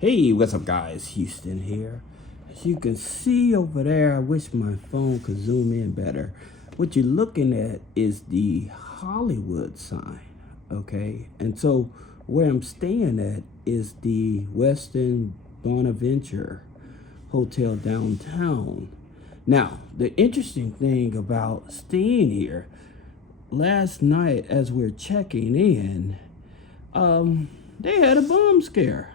Hey, what's up guys? Houston here. As you can see over there, I wish my phone could zoom in better. What you're looking at is the Hollywood sign, okay? And so where I'm staying at is the Westin Bonaventure Hotel downtown. Now, the interesting thing about staying here, last night as we're checking in, they had a bomb scare.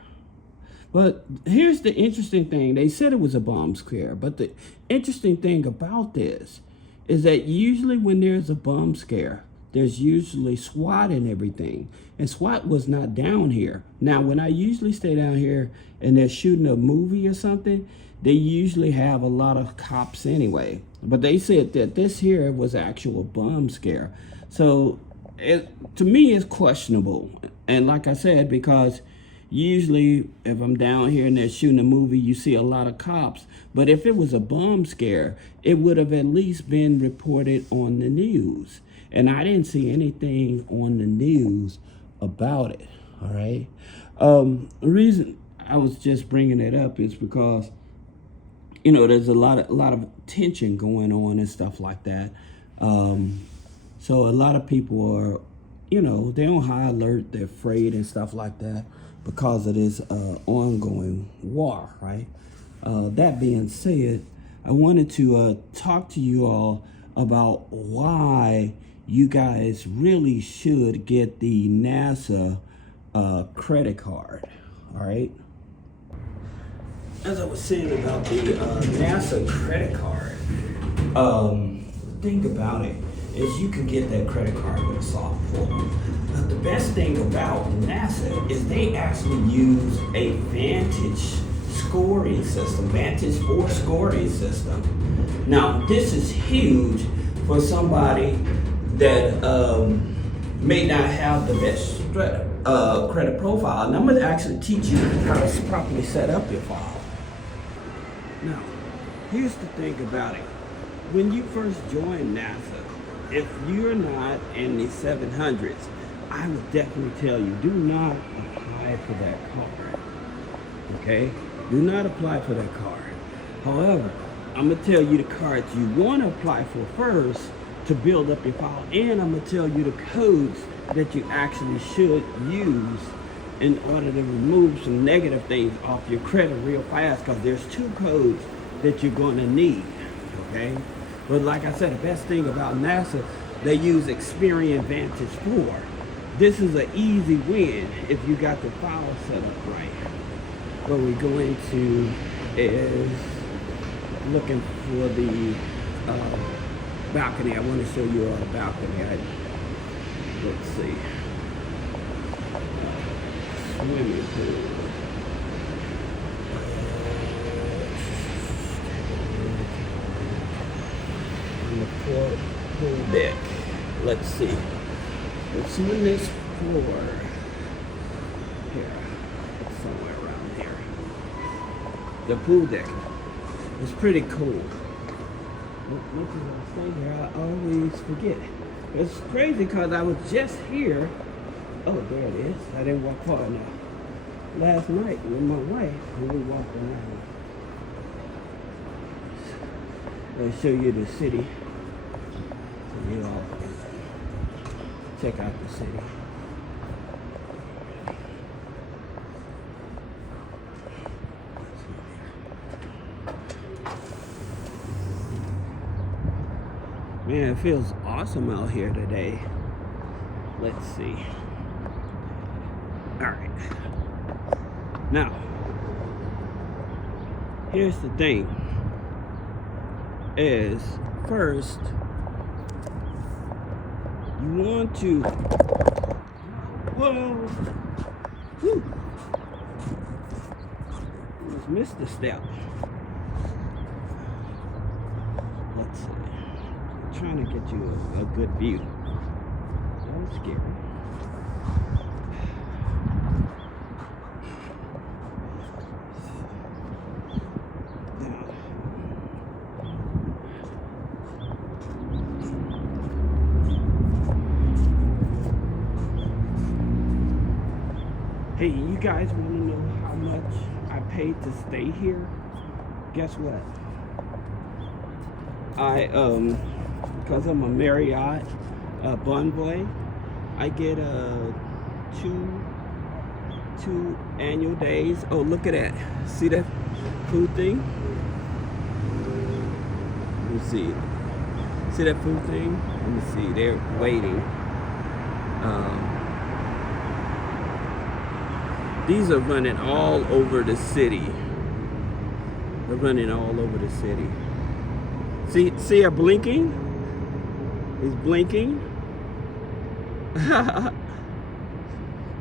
But here's the interesting thing. They said it was a bomb scare, but the interesting thing about this is that usually when there's a bomb scare, there's usually SWAT and everything. And SWAT was not down here. Now, when I usually stay down here and they're shooting a movie or something, they usually have a lot of cops anyway. But they said that this here was actual bomb scare. So to me, it's questionable. And like I said, because usually if I'm down here and they're shooting a movie, you see a lot of cops. But if it was a bomb scare, it would have at least been reported on the news. And I didn't see anything on the news about it, all right? The reason I was just bringing it up is because, you know, there's a lot of tension going on and stuff like that. So a lot of people are, you know, they're on high alert, they're afraid and stuff like that because of this ongoing war, right? That being said, I wanted to talk to you all about why you guys really should get the NASA credit card, all right? As I was saying about the NASA credit card, thing about it is you can get that credit card with a soft pull. But the best thing about NASA is they actually use a Vantage scoring system, Vantage 4 scoring system. Now, this is huge for somebody that may not have the best credit profile. And I'm gonna actually teach you how to properly set up your file. Now, here's the thing about it. When you first join NASA, if you're not in the 700s, I would definitely tell you, do not apply for that card, okay? Do not apply for that card. However, I'm gonna tell you the cards you wanna apply for first to build up your file, and I'm gonna tell you the codes that you actually should use in order to remove some negative things off your credit real fast, because there's 2 codes that you're gonna need, okay? But like I said, the best thing about NASA, they use Experian Vantage 4. This is an easy win if you got the file set up right. What we're going to is looking for the balcony. I want to show you a balcony. Let's see. Swimming pool. On the pool deck. Let's see. It's in this floor. Here. It's somewhere around here. The pool deck. It's pretty cool. Much as I stay here, I always forget. It's crazy because I was just here. Oh, there it is. I didn't walk far enough. Last night with my wife, when we walked around. I'll show you the city. So you all can check out the city. Man, it feels awesome out here today. Let's see. All right. Now, here's the thing. Is first, you want to, whoa, whew, almost missed a step. Let's see. Trying to get you a good view. That was scary. Hey, you guys want to know how much I paid to stay here? Guess what? Because I'm a Marriott Bonvoy, I get two annual days. Oh, look at that. See that food thing? Let me see. See that food thing? Let me see. They're waiting. These are running all over the city. They're running all over the city. See her blinking? He's blinking.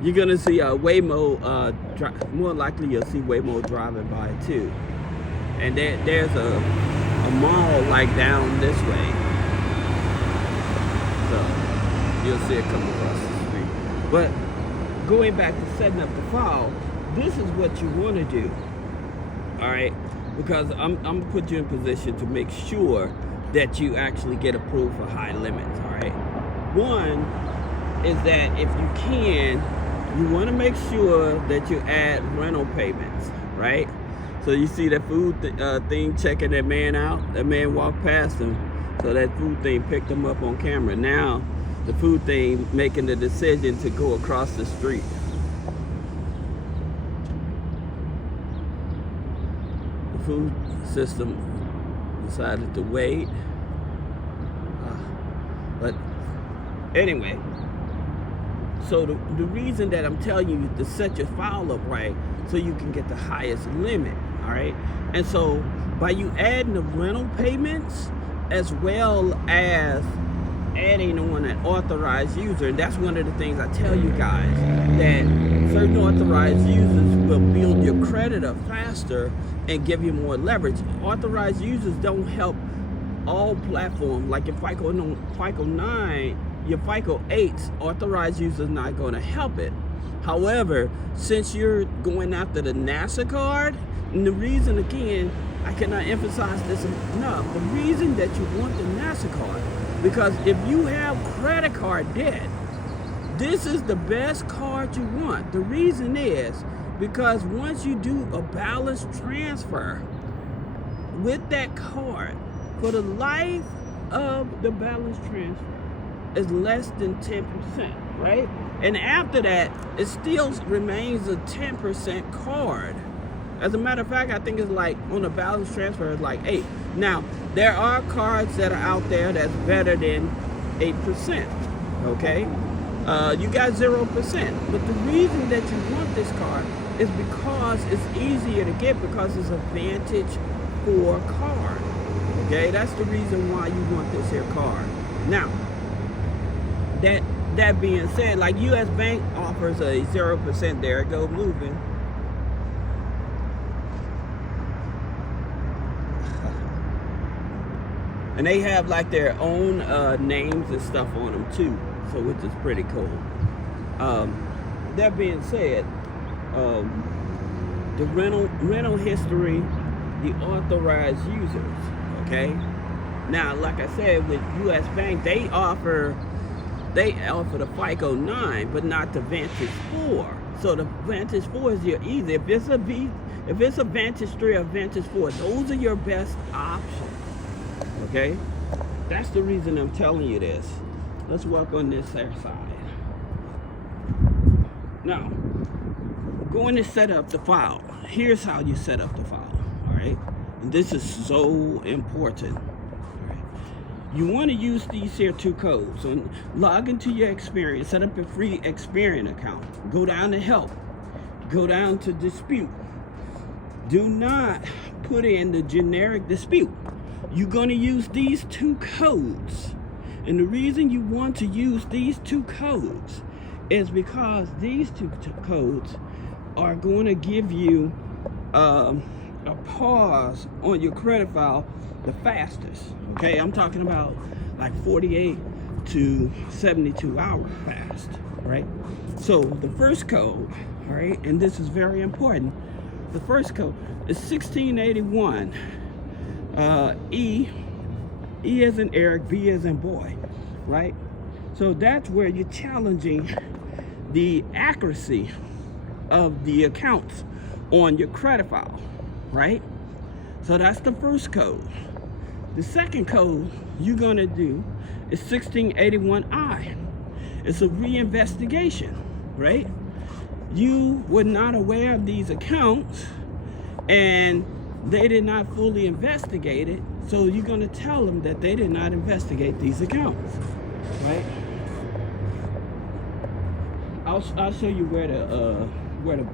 You're gonna see Waymo, more likely you'll see Waymo driving by too. And there's a mall like down this way. So you'll see it come across the street. But going back to setting up the file, this is what you want to do. All right, because I'm gonna put you in position to make sure that you actually get approved for high limits. All right, one is that if you can, you want to make sure that you add rental payments, right? So you see that food thing checking that man out. That man walked past him, so that food thing picked him up on camera. Now the food thing making the decision to go across the street. The food system decided to wait. But anyway, so the reason that I'm telling you to set your file up right, so you can get the highest limit, all right? And so by you adding the rental payments, as well as adding on an authorized user, and that's one of the things I tell you guys, that certain authorized users will build your credit up faster and give you more leverage. Authorized users don't help all platforms. Like your FICO 9, your FICO 8's authorized users not going to help it. However, since you're going after the NASA card, and the reason, again, I cannot emphasize this enough, the reason that you want the NASA card, because if you have credit card debt, this is the best card you want. The reason is because once you do a balance transfer with that card, for the life of the balance transfer is less than 10%, right? And after that, it still remains a 10% card. As a matter of fact, I think it's like on a balance transfer, it's like 8. Now, there are cards that are out there that's better than 8%, okay? You got 0%. But the reason that you want this card is because it's easier to get, because it's a Vantage 4 card, okay? That's the reason why you want this here card. Now, that being said, like US Bank offers a 0%, there it goes moving. And they have like their own names and stuff on them too, so which is pretty cool. That being said, the rental history, the authorized users, okay? Now, like I said, with US Bank, they offer the FICO 9, but not the Vantage 4. So the Vantage 4 is your easy. If it's a Vantage 3 or Vantage 4, those are your best options. Okay? That's the reason I'm telling you this. Let's work on this other side. Now, going to set up the file. Here's how you set up the file. Alright? And this is so important. You want to use these here 2 codes. So log into your Experian, set up a free Experian account. Go down to help. Go down to dispute. Do not put in the generic dispute. You're going to use these 2 codes. And the reason you want to use these 2 codes is because these 2 codes are going to give you a pause on your credit file the fastest. Okay, I'm talking about like 48 to 72 hour fast, right? So the first code, all right, and this is very important, the first code is 1681 E as in Eric, B as in boy, right? So that's where you're challenging the accuracy of the accounts on your credit file, right? So that's the first code. The second code you're gonna do is 1681I. It's a reinvestigation, right? You were not aware of these accounts and they did not fully investigate it, so you're gonna tell them that they did not investigate these accounts, right? I'll show you where the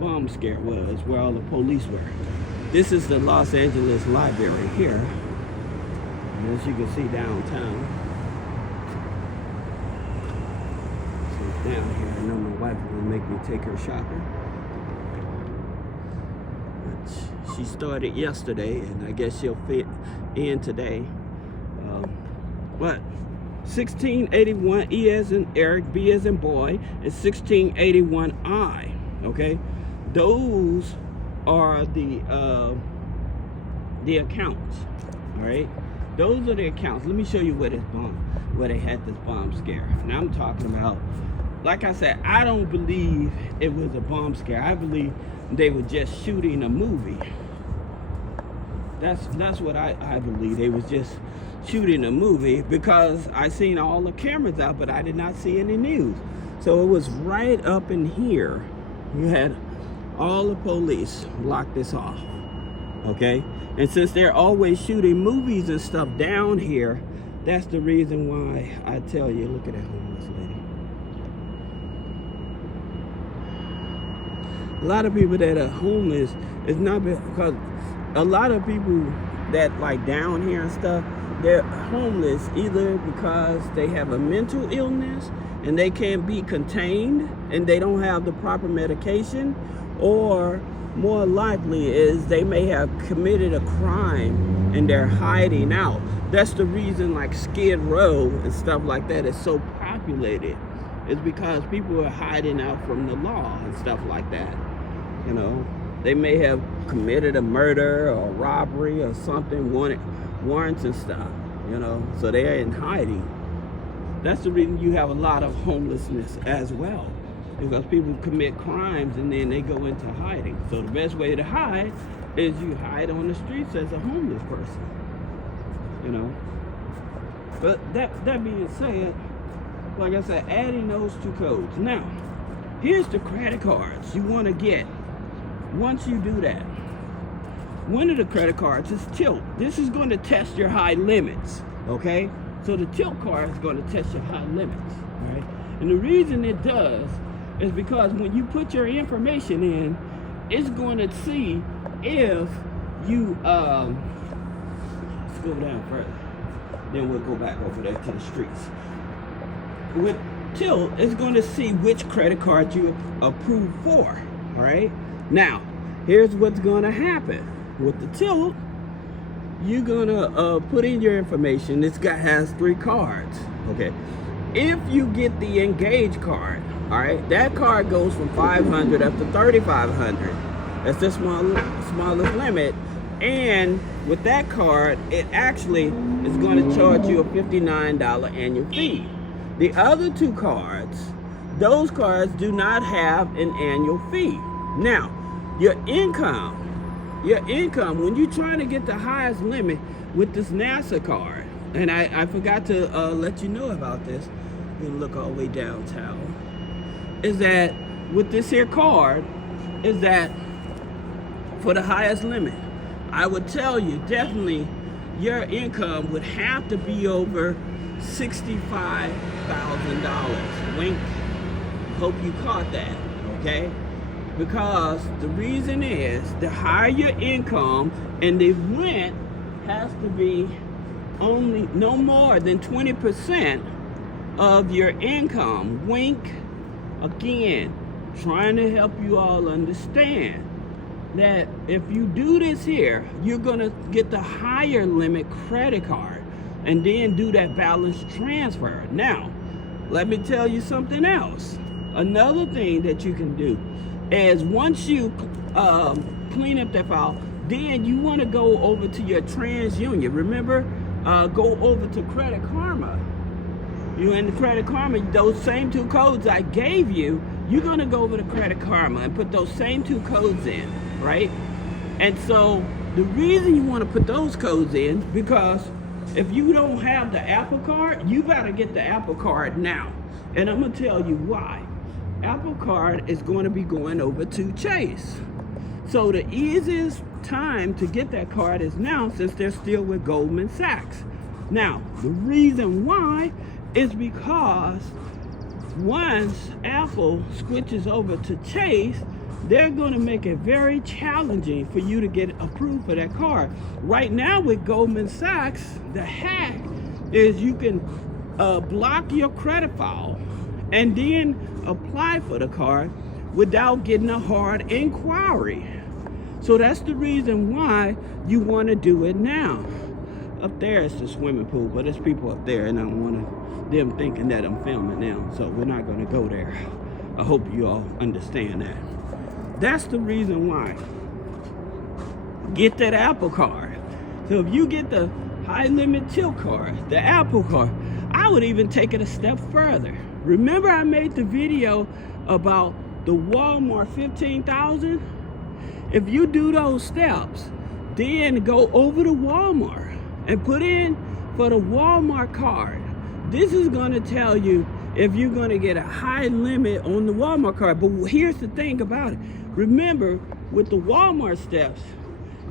bomb scare was, where all the police were. This is the Los Angeles Library here. And as you can see downtown. So it's down here. I know my wife will make me take her shopping. But she started yesterday, and I guess she'll fit in today. But 1681, E as in Eric, B as in boy, and 1681I, okay? Those are the accounts, all right? Those are the accounts. Let me show you where they had this bomb scare. Now I'm talking about, like I said, I don't believe it was a bomb scare. I believe they were just shooting a movie. That's what I believe. They was just shooting a movie, because I seen all the cameras out, but I did not see any news. So it was right up in here. You had all the police block this off, okay? And since they're always shooting movies and stuff down here, that's the reason why I tell you, look at that homeless lady. A lot of people that are homeless is not because a lot of people that like down here and stuff, they're homeless either because they have a mental illness and they can't be contained and they don't have the proper medication, or more likely is they may have committed a crime and they're hiding out. That's the reason like Skid Row and stuff like that is so populated. It's because people are hiding out from the law and stuff like that. You know, they may have committed a murder or robbery or something, warrants and stuff, you know, so they are in hiding. That's the reason you have a lot of homelessness as well, because people commit crimes and then they go into hiding. So the best way to hide is you hide on the streets as a homeless person, you know. But that being said, like I said, adding those two codes. Now, here's the credit cards you want to get. Once you do that, one of the credit cards is Tilt. This is going to test your high limits, okay? So the Tilt card is going to test your high limits, right? And the reason it does is because when you put your information in, it's going to see if you, let's go down further. Then we'll go back over there to the streets. With Tilt, it's going to see which credit card you approved for, all right? Now, here's what's going to happen. With the Tilt, you're going to put in your information. This guy has 3 cards, okay? If you get the Engage card, all right, that card goes from $500 up to $3,500. That's the smallest limit. And with that card, it actually is going to charge you a $59 annual fee. The other 2 cards, those cards do not have an annual fee. Now, your income, when you're trying to get the highest limit with this NASA card, and I forgot to let you know about this, you look all the way downtown, is that with this here card, is that for the highest limit, I would tell you definitely your income would have to be over $65,000. Wink, hope you caught that, okay? Because the reason is, the higher your income, and the rent has to be only no more than 20% of your income. Wink, again, trying to help you all understand that if you do this here, you're gonna get the higher limit credit card and then do that balance transfer. Now, let me tell you something else. Another thing that you can do is once you clean up that file, then you want to go over to your TransUnion. Remember, go over to Credit Karma. You in the Credit Karma, those same 2 codes I gave you, you're gonna go over to Credit Karma and put those same 2 codes in, right? And so the reason you want to put those codes in, because if you don't have the Apple Card, you gotta get the Apple Card now. And I'm gonna tell you why. Apple Card is going to be going over to Chase. So the easiest time to get that card is now, since they're still with Goldman Sachs. Now, the reason why is because once Apple switches over to Chase, they're going to make it very challenging for you to get approved for that card. Right now with Goldman Sachs, the hack is you can block your credit file and then apply for the card without getting a hard inquiry. So that's the reason why you want to do it now. Up there is the swimming pool, but there's people up there and I don't want them thinking that I'm filming now, so we're not going to go there. I hope you all understand that. That's the reason why. Get that Apple Card. So if you get the high limit tilt card, the Apple Card, I would even take it a step further. Remember I made the video about the Walmart 15,000? If you do those steps, then go over to Walmart and put in for the Walmart card. This is going to tell you if you're going to get a high limit on the Walmart card. But here's the thing about it. Remember, with the Walmart steps,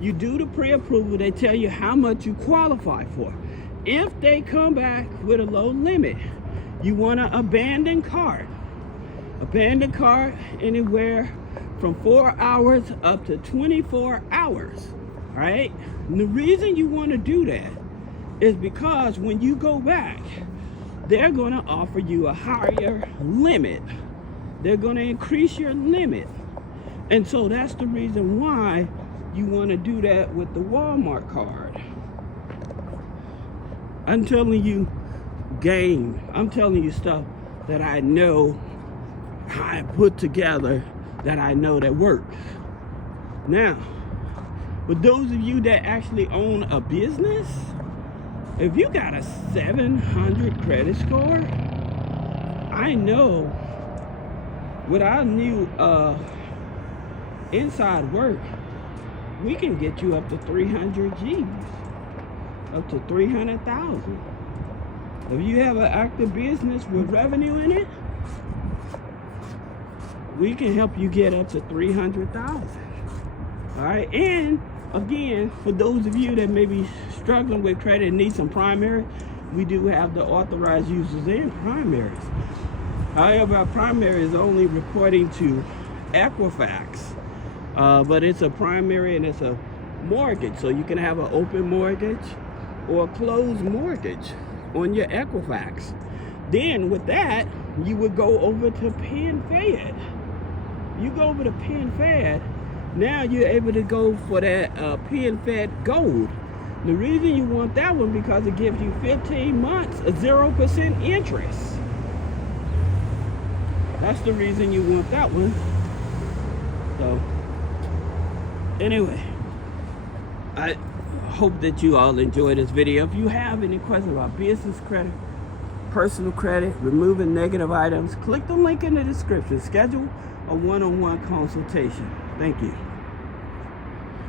you do the pre-approval. They tell you how much you qualify for. If they come back with a low limit, you want to abandon cart. Abandon cart anywhere from 4 hours up to 24 hours. All right? And the reason you want to do that is because when you go back, they're going to offer you a higher limit. They're going to increase your limit. And so that's the reason why you want to do that with the Walmart card. I'm telling you game. I'm telling you stuff that I know, I put together, that I know that works. Now, for those of you that actually own a business, if you got a 700 credit score, I know with our new inside work, we can get you up to 300 G's, up to 300,000. If you have an active business with revenue in it, we can help you get up to 300,000. All right, and again, for those of you that may be struggling with credit and need some primary, we do have the authorized users and primaries. However, our primary is only reporting to Equifax, but it's a primary and it's a mortgage, so you can have an open mortgage or a closed mortgage on your Equifax. Then with that, you would go over to PenFed. You go over to PenFed, now you're able to go for that PenFed Gold. The reason you want that one because it gives you 15 months of 0% interest. That's the reason you want that one. So, anyway, I hope that you all enjoyed this video. If you have any questions about business credit, personal credit, removing negative items, click the link in the description. Schedule a one-on-one consultation. Thank you.